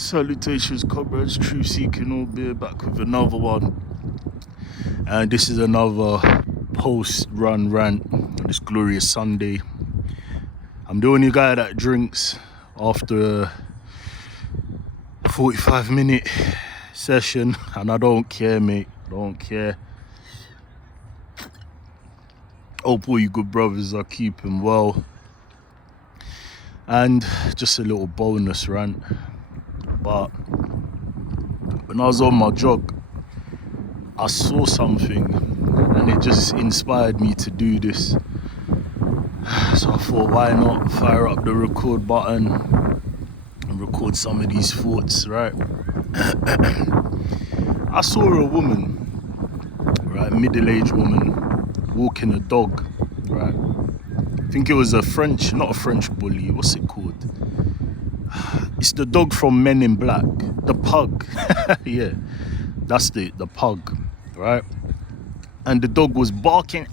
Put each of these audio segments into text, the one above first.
Salutations, comrades, truth seeking all beer, back with another one. And this is another post-run rant on this glorious Sunday. I'm the only guy that drinks after a 45-minute session, and I don't care, mate. I don't care. Hope all you good brothers are keeping well. And just a little bonus rant. But when I was on my jog, I saw something and it just inspired me to do this. So I thought, why not fire up the record button and record some of these thoughts, right? I saw a woman, right, middle-aged woman, walking a dog, right? I think it was not a French bully, what's it called? It's the dog from Men in Black, the pug. Yeah, that's the pug, right? And the dog was barking,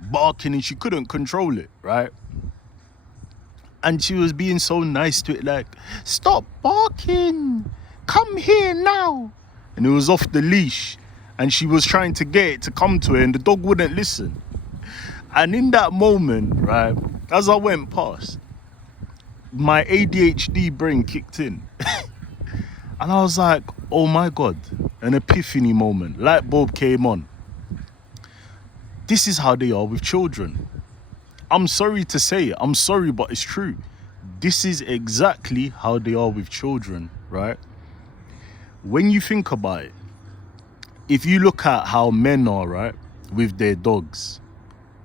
barking, and she couldn't control it, right? And she was being so nice to it, like, stop barking, come here now. And it was off the leash, and she was trying to get it to come to her, and the dog wouldn't listen. And in that moment, right, as I went past, my ADHD brain kicked in. And I was like, oh my God, an epiphany moment. Light bulb came on. This is how they are with children. I'm sorry to say it. I'm sorry, but it's true. This is exactly how they are with children, right? When you think about it, if you look at how men are, right, with their dogs,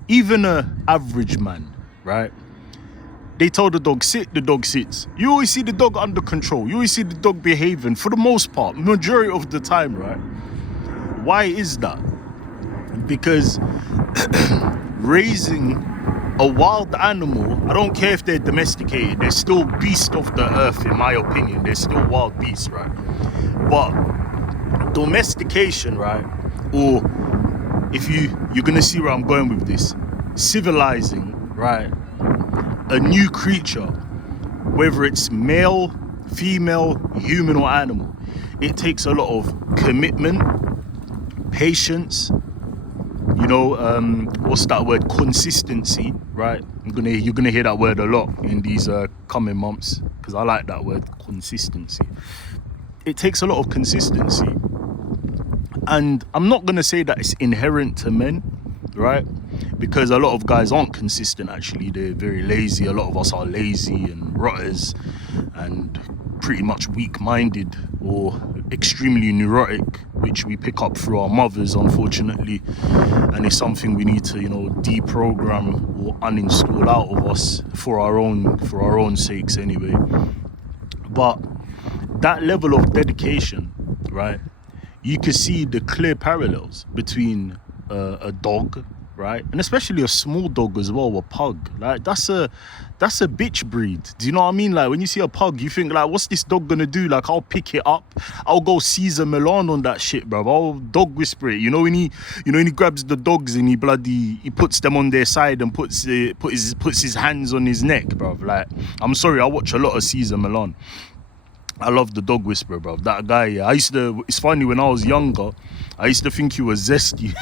even an average man, right? They tell the dog sit, the dog sits. You always see the dog under control. You always see the dog behaving for the most part, majority of the time, right? Why is that? Because raising a wild animal, I don't care if they're domesticated, they're still beasts of the earth, in my opinion. They're still wild beasts, right? But domestication, right? Or if you're gonna see where I'm going with this, civilizing, right? A new creature, whether it's male, female, human or animal, it takes a lot of commitment, patience, what's that word, consistency, right? You're gonna hear that word a lot in these coming months, because I like that word, consistency. It takes a lot of consistency, and I'm not gonna say that it's inherent to men, right? Because a lot of guys aren't consistent, actually. They're very lazy. A lot of us are lazy and rotters and pretty much weak-minded or extremely neurotic, which we pick up through our mothers, unfortunately. And it's something we need to, deprogram or uninstall out of us for our own sakes anyway. But that level of dedication, right? You can see the clear parallels between a dog, right, and especially a small dog as well, a pug. Like that's a bitch breed. Do you know what I mean? Like when you see a pug, you think like, what's this dog gonna do? Like I'll pick it up, I'll go Caesar Milan on that shit, bro. I'll dog whisper it. When he grabs the dogs and he puts them on their side and puts his hands on his neck, bro. Like I'm sorry, I watch a lot of Caesar Milan. I love the dog whisperer, bro. That guy, yeah. It's funny, when I was younger, I used to think he was zesty.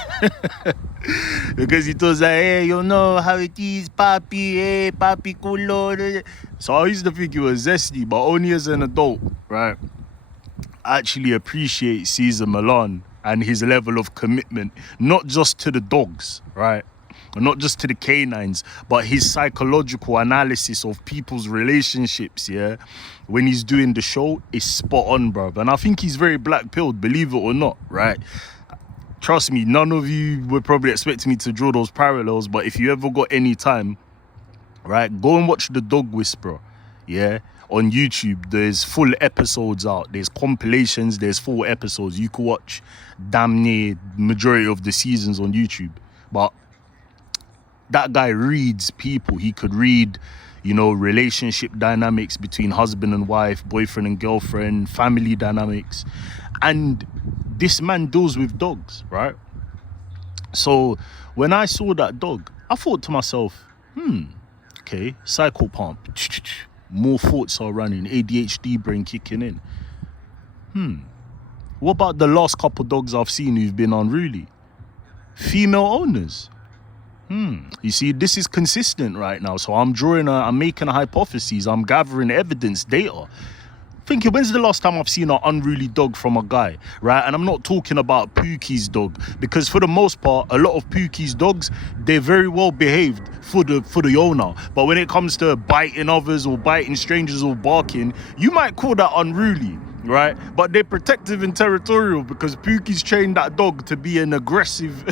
Because he was like, hey, you know how it is, papi, hey, papi culo. So I used to think he was zesty, but only as an adult, right? I actually appreciate Caesar Milan and his level of commitment, not just to the dogs, right? And not just to the canines, but his psychological analysis of people's relationships, yeah, when he's doing the show is spot on, bruv. And I think he's very black-pilled, believe it or not, right? Trust me, none of you would probably expect me to draw those parallels, but if you ever got any time, right, go and watch The Dog Whisperer, yeah, on YouTube. There's full episodes out. There's compilations, there's full episodes. You can watch damn near majority of the seasons on YouTube. But that guy reads people. He could read, relationship dynamics between husband and wife, boyfriend and girlfriend, family dynamics. And this man deals with dogs, right? So when I saw that dog, I thought to myself, okay, cycle pump, more thoughts are running, ADHD brain kicking in. What about the last couple dogs I've seen who've been unruly? Female owners. You see, this is consistent right now. So I'm making a hypothesis. I'm gathering evidence, data. Thinking, when's the last time I've seen an unruly dog from a guy, right? And I'm not talking about Pookie's dog, because for the most part, a lot of Pookie's dogs, they're very well behaved for the owner. But when it comes to biting others or biting strangers or barking, you might call that unruly, right? But they're protective and territorial because Pookie's trained that dog to be an aggressive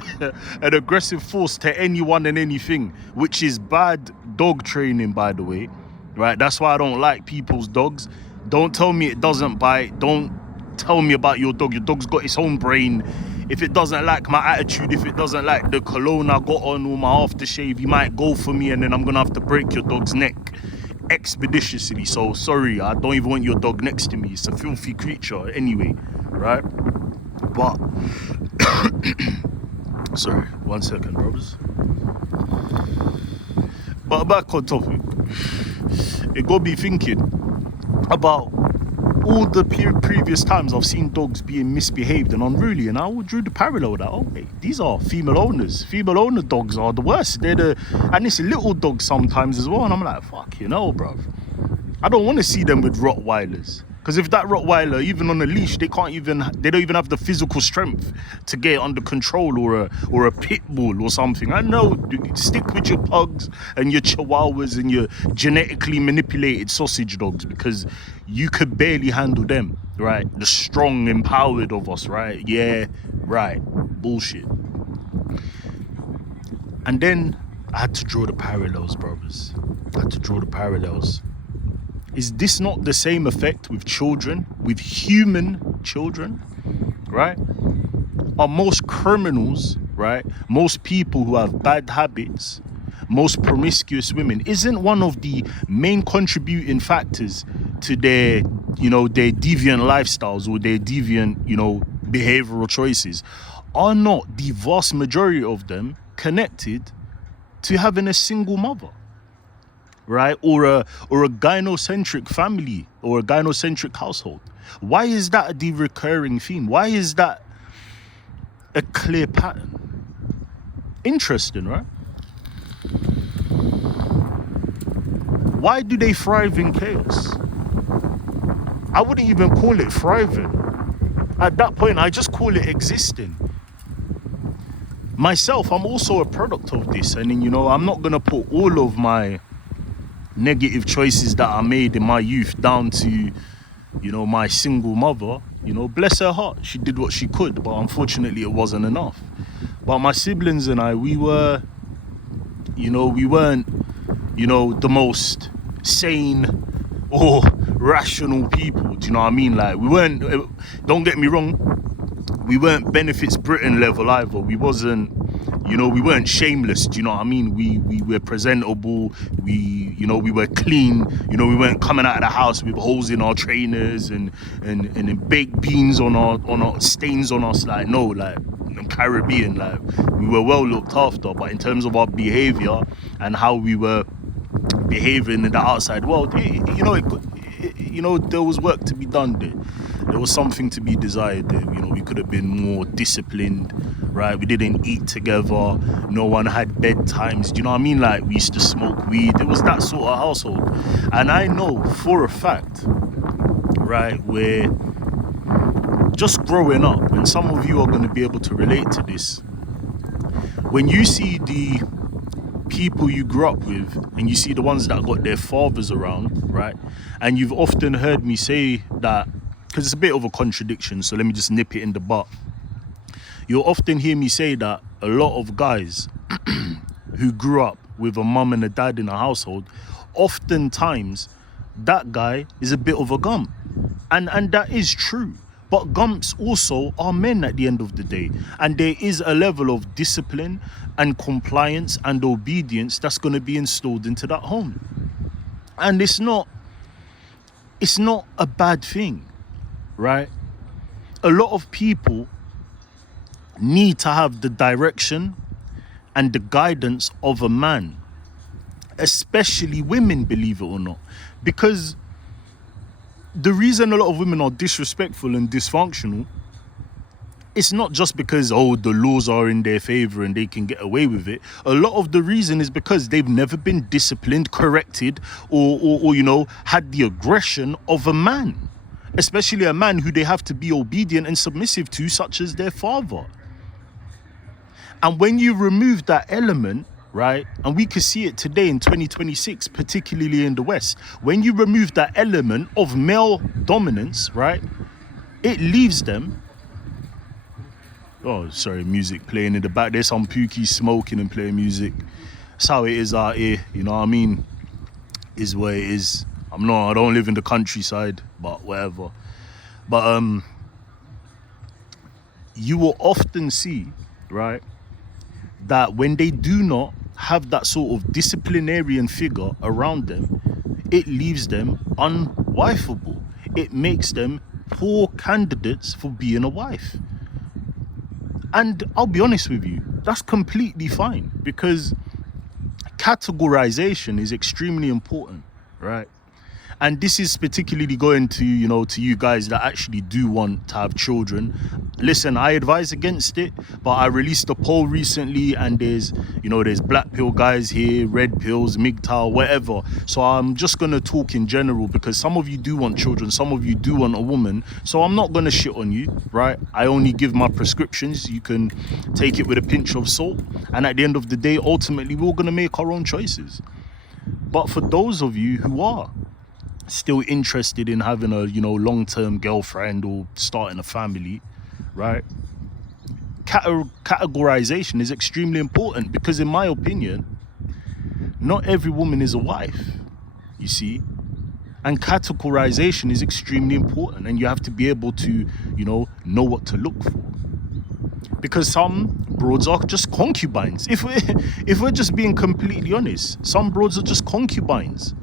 force to anyone and anything, which is bad dog training, by the way, right? That's why I don't like people's dogs. Don't tell me it doesn't bite. Don't tell me about your dog. Your dog's got its own brain. If it doesn't like my attitude, if it doesn't like the cologne I got on or my aftershave, you might go for me and then I'm going to have to break your dog's neck expeditiously. So sorry, I don't even want your dog next to me. It's a filthy creature anyway, right? But sorry, 1 second, brothers. But back on topic, it got me thinking about all the previous times I've seen dogs being misbehaved and unruly, and I drew the parallel that, oh wait, these are female owners. Female owner dogs are the worst. And it's little dogs sometimes as well, and I'm like, fuck, bruv. I don't want to see them with Rottweilers. Because if that Rottweiler, even on a leash, they don't even have the physical strength to get it under control, or a pit bull or something. I know, stick with your pugs and your chihuahuas and your genetically manipulated sausage dogs, because you could barely handle them, right? The strong, empowered of us, right? Yeah, right. Bullshit. And then I had to draw the parallels, brothers. I had to draw the parallels. Is this not the same effect with children, with human children, right? Are most criminals, right? Most people who have bad habits, most promiscuous women, isn't one of the main contributing factors to their deviant lifestyles or their deviant, behavioral choices? Are not the vast majority of them connected to having a single mother? Right? Or a gynocentric family or a gynocentric household? Why is that the recurring theme? Why is that a clear pattern? Interesting, right? Why do they thrive in chaos? I wouldn't even call it thriving. At that point, I just call it existing. Myself, I'm also a product of this. And then, I'm not going to put all of my negative choices that I made in my youth down to, my single mother. Bless her heart, she did what she could, but unfortunately it wasn't enough. But my siblings and I, we weren't, the most sane or rational people. Do you know what I mean? Like, we weren't, don't get me wrong, we weren't Benefits Britain level either. We weren't shameless. Do you know what I mean? We were presentable. We were clean. We weren't coming out of the house with holes in our trainers and baked beans on our stains on us. Like, no, like Caribbean. Like, we were well looked after. But in terms of our behavior and how we were behaving in the outside world, there was work to be done there. There was something to be desired there. We could have been more disciplined, right? We didn't eat together. No one had bedtimes. Do you know what I mean? Like, we used to smoke weed. It was that sort of household. And I know for a fact, right, where just growing up, and some of you are going to be able to relate to this, when you see the people you grew up with and you see the ones that got their fathers around, right? And you've often heard me say that, because it's a bit of a contradiction, so let me just nip it in the butt. You'll often hear me say that a lot of guys who grew up with a mum and a dad in a household, oftentimes that guy is a bit of a gump. And that is true. But gumps also are men at the end of the day. And there is a level of discipline and compliance and obedience that's going to be installed into that home. And it's not a bad thing, right? A lot of people need to have the direction and the guidance of a man. especially women, believe it or not. Because the reason a lot of women are disrespectful and dysfunctional, it's not just because, oh, the laws are in their favor and they can get away with it. A lot of the reason is because they've never been disciplined, corrected, or you know, had the aggression of a man, especially a man who they have to be obedient and submissive to, such as their father. And when you remove that element, right, and we can see it today in 2026, particularly in the West, when you remove that element of male dominance, right, it leaves them. Oh, sorry, music playing in the back. There's some pookies smoking and playing music. That's how it is out here, you know what I mean? Is what it is. I don't live in the countryside, but whatever. But you will often see, right, that when they do not have that sort of disciplinarian figure around them, it leaves them unwifeable. It makes them poor candidates for being a wife. And I'll be honest with you, that's completely fine, because categorization is extremely important, right? And this is particularly going to, you know, to you guys that actually do want to have children. Listen, I advise against it, but I released a poll recently, and there's Blackpill guys here, red pills, Mgtow, whatever. So I'm just going to talk in general, because some of you do want children, some of you do want a woman. So I'm not going to shit on you, right? I only give my prescriptions. You can take it with a pinch of salt. And at the end of the day, ultimately, we're going to make our own choices. But for those of you who are still interested in having a, you know, long-term girlfriend or starting a family, right, categorization is extremely important, because in my opinion, not every woman is a wife, you see. And categorization is extremely important, and you have to be able to, you know what to look for, because some broads are just concubines. If we're just being completely honest, some broads are just concubines.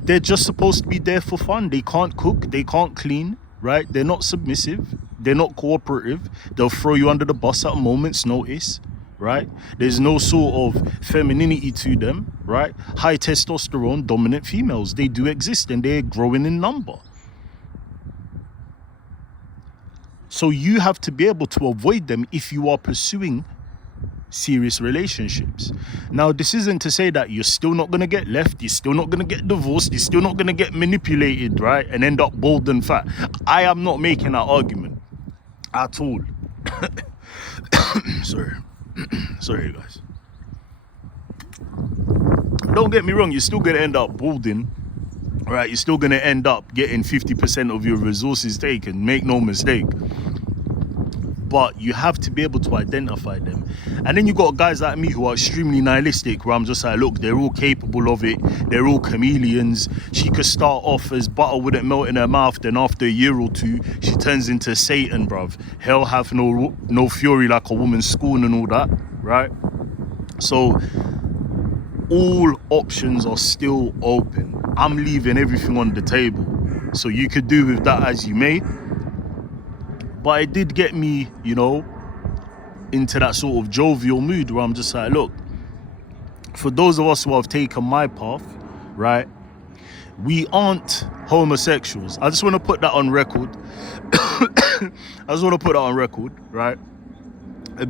They're just supposed to be there for fun. They can't cook, they can't clean, right? They're not submissive, they're not cooperative. They'll throw you under the bus at a moment's notice, right? There's no sort of femininity to them, right? High testosterone, dominant females, they do exist, and they're growing in number. So you have to be able to avoid them if you are pursuing serious relationships. Now, this isn't to say that you're still not going to get left, you're still not going to get divorced, you're still not going to get manipulated, right, and end up bald and fat. I am not making that argument at all. Sorry guys. Don't get me wrong, you're still going to end up balding, right? You're still going to end up getting 50% of your resources taken, make no mistake. But you have to be able to identify them. And then you got guys like me who are extremely nihilistic, where I'm just like, look, they're all capable of it, they're all chameleons. She could start off as butter wouldn't melt in her mouth, then after a year or two she turns into Satan, bruv. Hell have no fury like a woman's scorn and all that, right? So all options are still open. I'm leaving everything on the table, so you could do with that as you may. But it did get me, you know, into that sort of jovial mood where I'm just like, look, for those of us who have taken my path, right, we aren't homosexuals. I just want to put that on record. Right?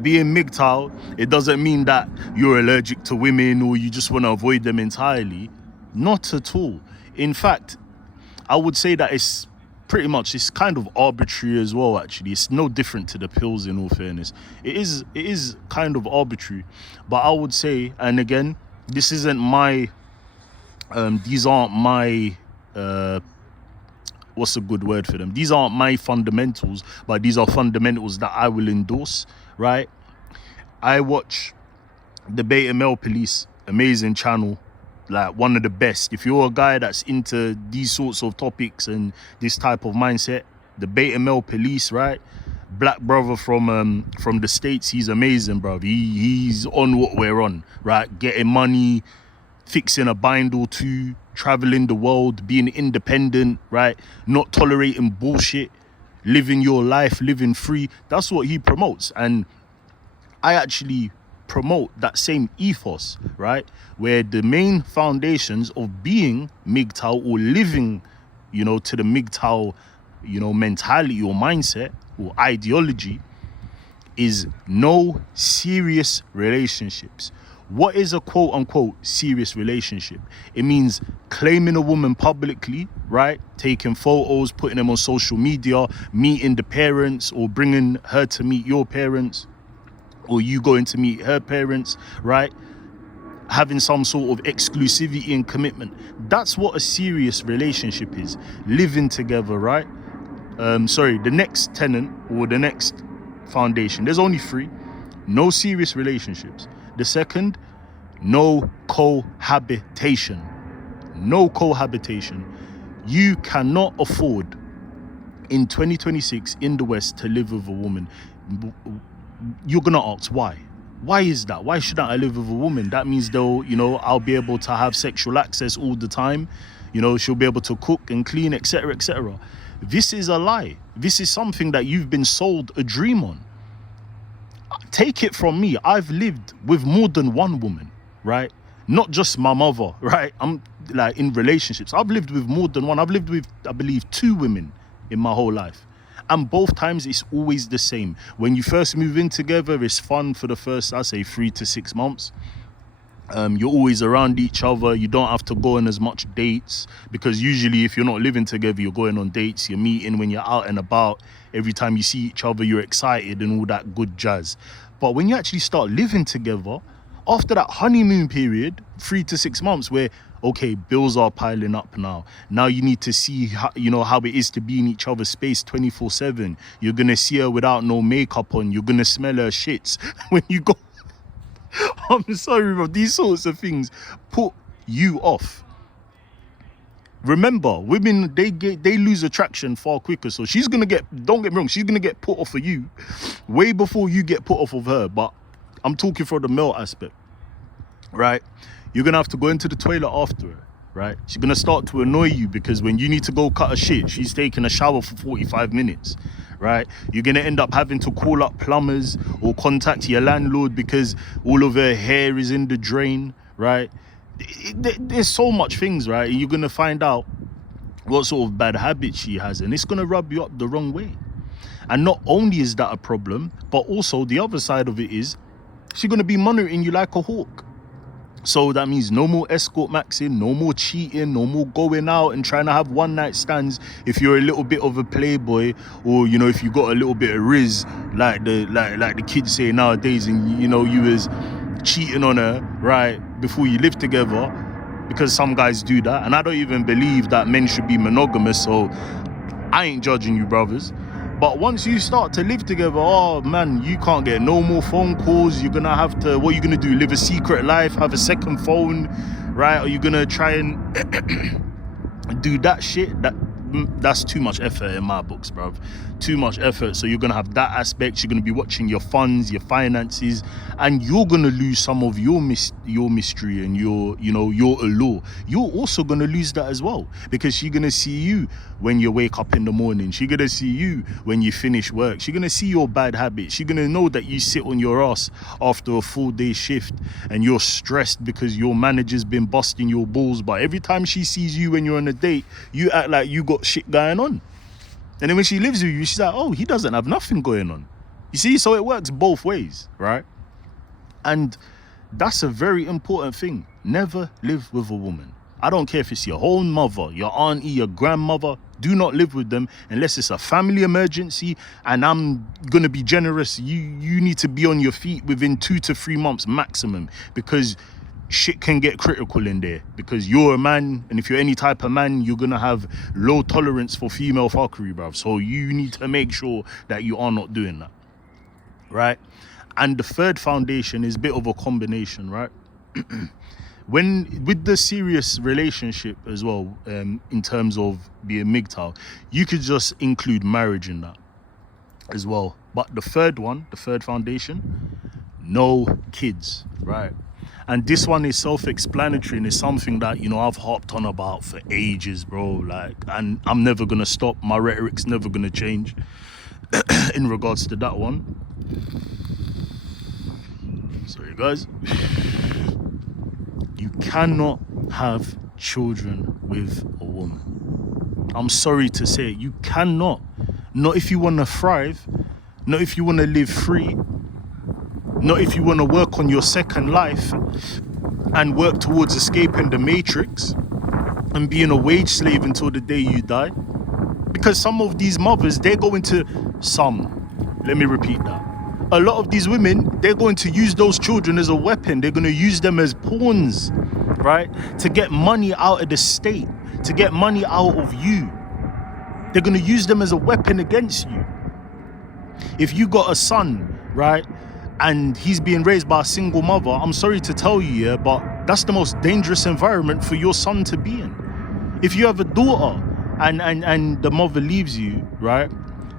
Being Mgtow, it doesn't mean that you're allergic to women or you just want to avoid them entirely. Not at all. In fact, I would say that it's kind of arbitrary as well, actually. It's no different to the pills, in all fairness. It is kind of arbitrary. But I would say, and again, this isn't my, these aren't my, what's a good word for them? These aren't my fundamentals, but these are fundamentals that I will endorse, right? I watch the Beta Male Police, amazing channel, like one of the best. If you're a guy that's into these sorts of topics and this type of mindset, the Beta Male Police, right? Black brother from the States, he's amazing, bro. He's on what we're on, right? Getting money, fixing a bind or two, traveling the world, being independent, right? Not tolerating bullshit, living your life, living free. That's what he promotes. And I actually promote that same ethos, right? Where the main foundations of being Mgtow or living, to the Mgtow, mentality or mindset or ideology is no serious relationships. What is a quote unquote serious relationship? It means claiming a woman publicly, right? Taking photos, putting them on social media, meeting the parents or bringing her to meet your parents, or you going to meet her parents, right? Having some sort of exclusivity and commitment. That's what a serious relationship is. Living together, right? The next tenant or the next foundation, there's only 3. No serious relationships. The second, no cohabitation. No cohabitation. You cannot afford in 2026 in the West to live with a woman. You're gonna ask why. Why is that? Why shouldn't I live with a woman? That means though, I'll be able to have sexual access all the time. She'll be able to cook and clean, etc., etc. This is a lie. This is something that you've been sold a dream on. Take it from me. I've lived with more than one woman, right? Not just my mother, right? I'm like in relationships. I've lived with more than one. I've lived with, I believe, 2 women in my whole life. And both times it's always the same. When you first move in together, it's fun for the first, I say 3 to 6 months. You're always around each other. You don't have to go on as much dates, because usually if you're not living together, you're going on dates, you're meeting when you're out and about. Every time you see each other, you're excited and all that good jazz. But when you actually start living together, after that honeymoon period, 3 to 6 months, where, okay, bills are piling up now. Now you need to see how, how it is to be in each other's space 24/7. You're going to see her without no makeup on. You're going to smell her shits when you go. I'm sorry, bro. These sorts of things put you off. Remember, women, they lose attraction far quicker. So she's going to don't get me wrong, she's going to get put off of you way before you get put off of her. But I'm talking from the male aspect, right? You're going to have to go into the toilet after her, right? She's going to start to annoy you because when you need to go cut a shit, she's taking a shower for 45 minutes, right? You're going to end up having to call up plumbers or contact your landlord because all of her hair is in the drain, right? There's so much things, right? You're going to find out what sort of bad habits she has, and it's going to rub you up the wrong way. And not only is that a problem, but also the other side of it is she's going to be monitoring you like a hawk. So that means no more escort maxing, no more cheating, no more going out and trying to have one night stands if you're a little bit of a playboy, or if you got a little bit of riz, like the kids say nowadays, and you was cheating on her right before you live together, because some guys do that. And I don't even believe that men should be monogamous, so I ain't judging you, brothers. But once you start to live together, oh man, you can't get no more phone calls. You're gonna have to, what are you gonna do? Live a secret life, have a second phone, right? Are you gonna try and do that shit? That's too much effort in my books, bruv. Too much effort. So you're gonna have that aspect. You're gonna be watching your funds, your finances, and you're gonna lose some of your mystery and your allure. You're also gonna lose that as well, because she's gonna see you when you wake up in the morning. She's gonna see you when you finish work. She's gonna see your bad habits. She's gonna know that you sit on your ass after a full day shift and you're stressed because your manager's been busting your balls. But every time she sees you when you're on a date, you act like you got shit going on. And then when she lives with you, she's like, oh, he doesn't have nothing going on. You see, so it works both ways, right? And that's a very important thing. Never live with a woman. I don't care if it's your own mother, your auntie, your grandmother. Do not live with them unless it's a family emergency. And I'm going to be generous. You need to be on your feet within 2 to 3 months maximum, because shit can get critical in there, because you're a man, and if you're any type of man, you're gonna have low tolerance for female fuckery, bruv. So you need to make sure that you are not doing that, right? And the third foundation is a bit of a combination, right? When with the serious relationship as well, in terms of being Mgtow, you could just include marriage in that as well. But the third foundation, no kids, right? And this one is self-explanatory, and it's something that, I've harped on about for ages, bro. Like, and I'm never going to stop. My rhetoric's never going to change in regards to that one. Sorry, guys. You cannot have children with a woman. I'm sorry to say it. You cannot. Not if you want to thrive. Not if you want to live free. Not if you want to work on your second life and work towards escaping the matrix and being a wage slave until the day you die. Because some of these mothers, they're going to... Let me repeat that. A lot of these women, they're going to use those children as a weapon. They're going to use them as pawns, right? To get money out of the state, to get money out of you. They're going to use them as a weapon against you. If you got a son, right, and he's being raised by a single mother, I'm sorry to tell you, yeah, but that's the most dangerous environment for your son to be in. If you have a daughter and the mother leaves you, right,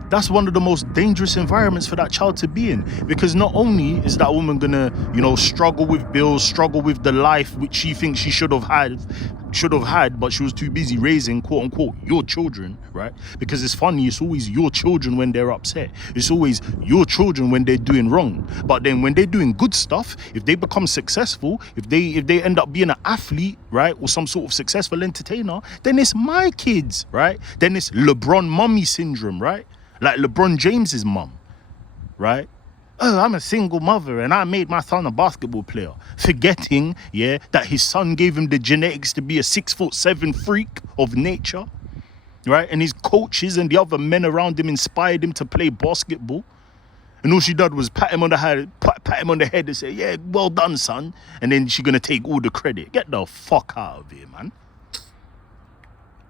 that's one of the most dangerous environments for that child to be in, because not only is that woman gonna, struggle with bills, struggle with the life which she thinks she should have had, but she was too busy raising, quote unquote, your children, right? Because it's funny, it's always your children when they're upset. It's always your children when they're doing wrong. But then when they're doing good stuff, if they become successful, if they end up being an athlete, right, or some sort of successful entertainer, then it's my kids, right? Then it's LeBron mummy syndrome, right? Like LeBron James's mum, right? Oh, I'm a single mother and I made my son a basketball player. Forgetting, yeah, that his son gave him the genetics to be a 6'7" freak of nature, right? And his coaches and the other men around him inspired him to play basketball. And all she did was pat him on the head and say, yeah, well done, son. And then she's going to take all the credit. Get the fuck out of here, man.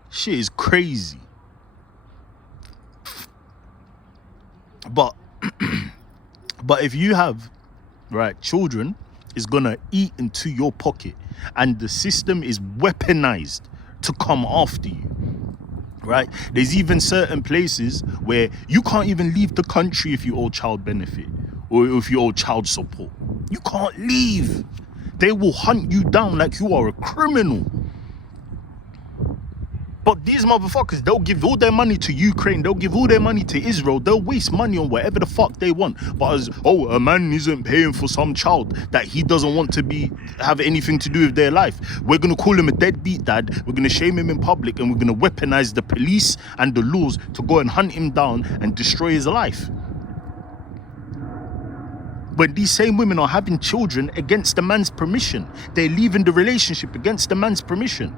Shit is crazy. But if you have, right, children, is gonna eat into your pocket, and the system is weaponized to come after you, right? There's even certain places where you can't even leave the country if you owe child benefit or if you owe child support. You can't leave. They will hunt you down like you are a criminal. But these motherfuckers, they'll give all their money to Ukraine, they'll give all their money to Israel, they'll waste money on whatever the fuck they want. But as, a man isn't paying for some child that he doesn't want to have anything to do with their life. We're going to call him a deadbeat dad, we're going to shame him in public, and we're going to weaponize the police and the laws to go and hunt him down and destroy his life. When these same women are having children against the man's permission, they're leaving the relationship against the man's permission.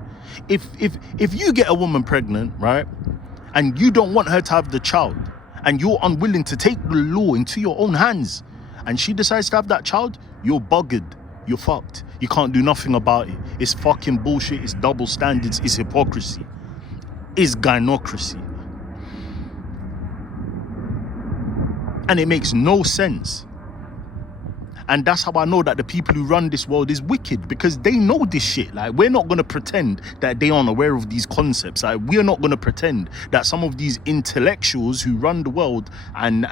If you get a woman pregnant, right, and you don't want her to have the child, and you're unwilling to take the law into your own hands, and she decides to have that child, you're buggered. You're fucked. You can't do nothing about it. It's fucking bullshit. It's double standards. It's hypocrisy. It's gynocracy. And it makes no sense. And that's how I know that the people who run this world is wicked, because they know this shit. Like, we're not going to pretend that they aren't aware of these concepts. Like, we're not going to pretend that some of these intellectuals who run the world and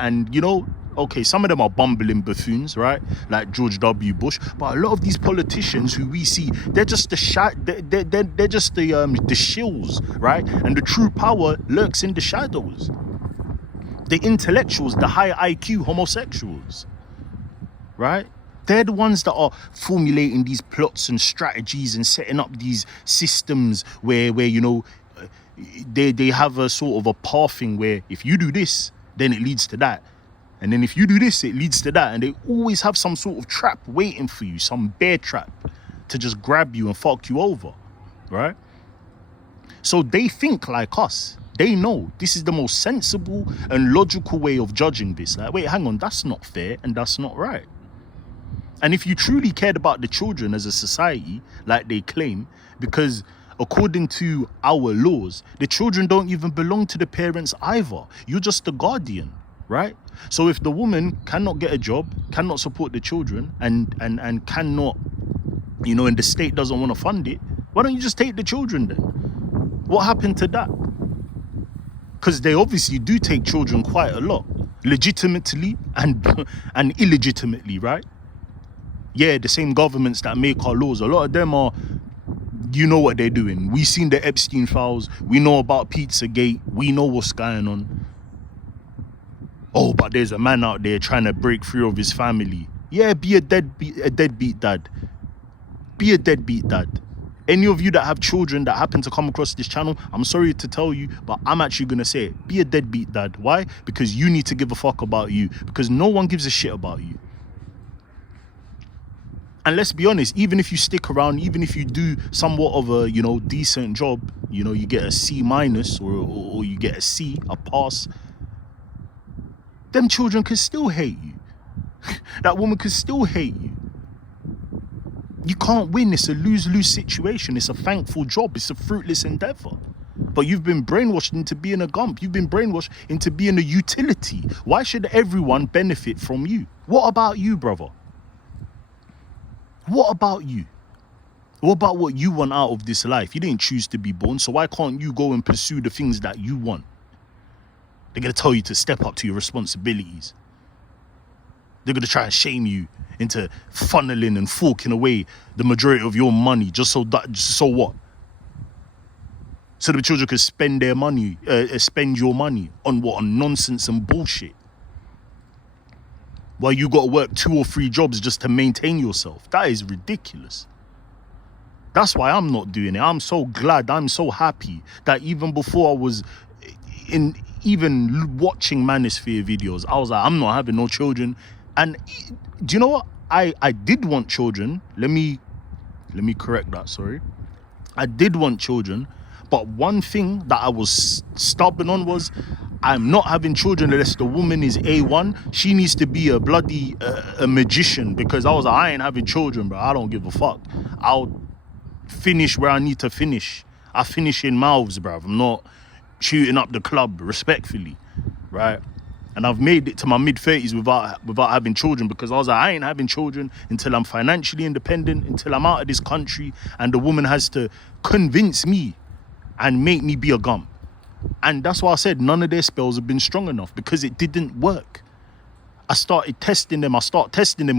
okay, some of them are bumbling buffoons, right? Like George W. Bush. But a lot of these politicians who we see, they're just they're just the shills, right? And the true power lurks in the shadows. The intellectuals, the high IQ homosexuals, right? They're the ones that are formulating these plots and strategies and setting up these systems where they have a sort of a pathing where if you do this, then it leads to that. And then if you do this, it leads to that. And they always have some sort of trap waiting for you, some bear trap to just grab you and fuck you over, right? So they think like us. They know this is the most sensible and logical way of judging this. Like, wait, hang on, that's not fair and that's not right. And if you truly cared about the children as a society, like they claim, because according to our laws, the children don't even belong to the parents either. You're just the guardian, right? So if the woman cannot get a job, cannot support the children, and cannot, and the state doesn't want to fund it, why don't you just take the children then? What happened to that? Because they obviously do take children quite a lot, legitimately and illegitimately, right? Yeah, the same governments that make our laws, a lot of them are, you know what they're doing. We've seen the Epstein files. We know about Pizzagate. We know what's going on. Oh, but there's a man out there trying to break free of his family. Yeah, be a deadbeat dad. Be a deadbeat dad. Any of you that have children that happen to come across this channel, I'm sorry to tell you, but I'm actually going to say it. Be a deadbeat dad. Why? Because you need to give a fuck about you. Because no one gives a shit about you. And let's be honest, even if you stick around, even if you do somewhat of a, decent job, you get a C minus or you get a C, a pass, them children could still hate you. That woman could still hate you. You can't win. It's a lose-lose situation. It's a thankful job. It's a fruitless endeavor. But you've been brainwashed into being a gump. You've been brainwashed into being a utility. Why should everyone benefit from you? What about you, brother? What about you? What about what you want out of this life? You didn't choose to be born, so why can't you go and pursue the things that you want? They're going to tell you to step up to your responsibilities. They're going to try and shame you into funneling and forking away the majority of your money so what? So the children can spend their money, spend your money on what? On nonsense and bullshit. While you got to work 2 or 3 jobs just to maintain yourself. That is ridiculous. That's why I'm not doing it. I'm so glad, I'm so happy that even before I was even watching Manosphere videos, I was like, I'm not having no children. And do you know what? I did want children. Let me correct that, sorry. I did want children, but one thing that I was stubborn on was I'm not having children unless the woman is A1. She needs to be a bloody a magician, because I was like, I ain't having children, bro. I don't give a fuck. I'll finish where I need to finish. I finish in mouths, bro. I'm not shooting up the club, respectfully, right? And I've made it to my mid-30s without having children, because I was like, I ain't having children until I'm financially independent, until I'm out of this country, and the woman has to convince me and make me be a gump. And that's why I said none of their spells have been strong enough, because it didn't work. I started testing them.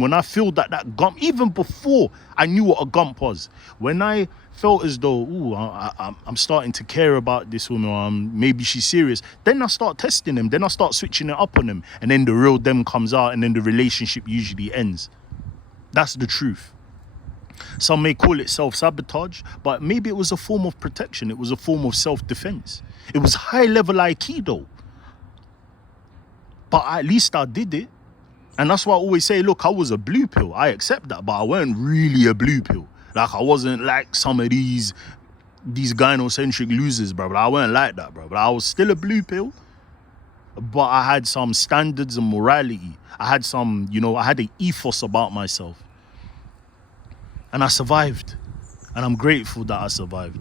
When I feel that gump, even before I knew what a gump was, when I felt as though, I'm starting to care about this woman, or maybe she's serious, then I start testing them. Then I start switching it up on them. And then the real them comes out, and then the relationship usually ends. That's the truth. Some may call it self-sabotage, but maybe it was a form of protection. It was a form of self-defense. It was high-level Aikido. But at least I did it. And that's why I always say, look, I was a blue pill. I accept that, but I weren't really a blue pill. Like, I wasn't like some of these gynocentric losers, bro. But I weren't like that, bro. But I was still a blue pill. But I had some standards and morality. I had some, I had an ethos about myself. And I survived. And I'm grateful that I survived.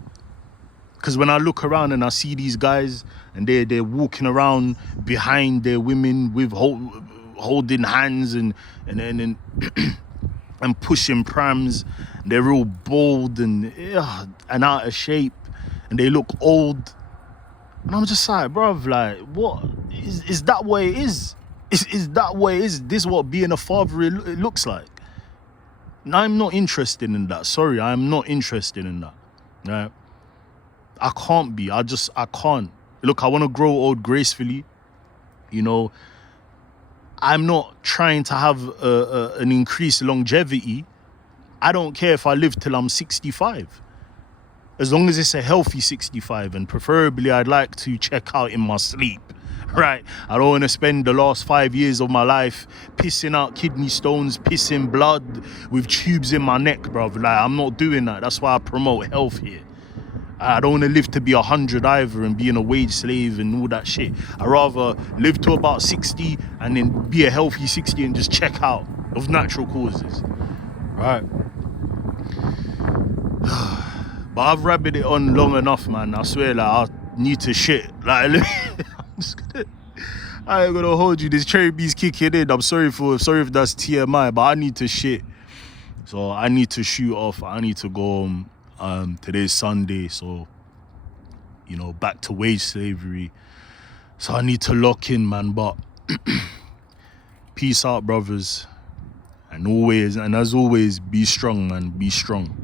Because when I look around and I see these guys and they're walking around behind their women with holding hands and and pushing prams, they're all bald and out of shape, and they look old, and I'm just like, bruv, like, what is that what it is? Is that what it is? This what being a father it looks like? And I'm not interested in that. Sorry, I'm not interested in that. Right? I can't be. I can't. Look, I want to grow old gracefully. I'm not trying to have an increased longevity. I don't care if I live till I'm 65. As long as it's a healthy 65, and preferably I'd like to check out in my sleep, right? I don't want to spend the last 5 years of my life pissing out kidney stones, pissing blood with tubes in my neck, bruv. Like, I'm not doing that. That's why I promote health here. I don't want to live to be 100 either and being a wage slave and all that shit. I'd rather live to about 60 and then be a healthy 60 and just check out of natural causes. Right. But I've rabbited it on long enough, man. I swear, like, I need to shit. Like, I ain't gonna hold you. This cherry bee's kicking in. I'm sorry if that's TMI, but I need to shit. So I need to shoot off. I need to go home. Today's Sunday, so back to wage slavery, so I need to lock in, man. But peace out, brothers, and as always, be strong, man. Be strong.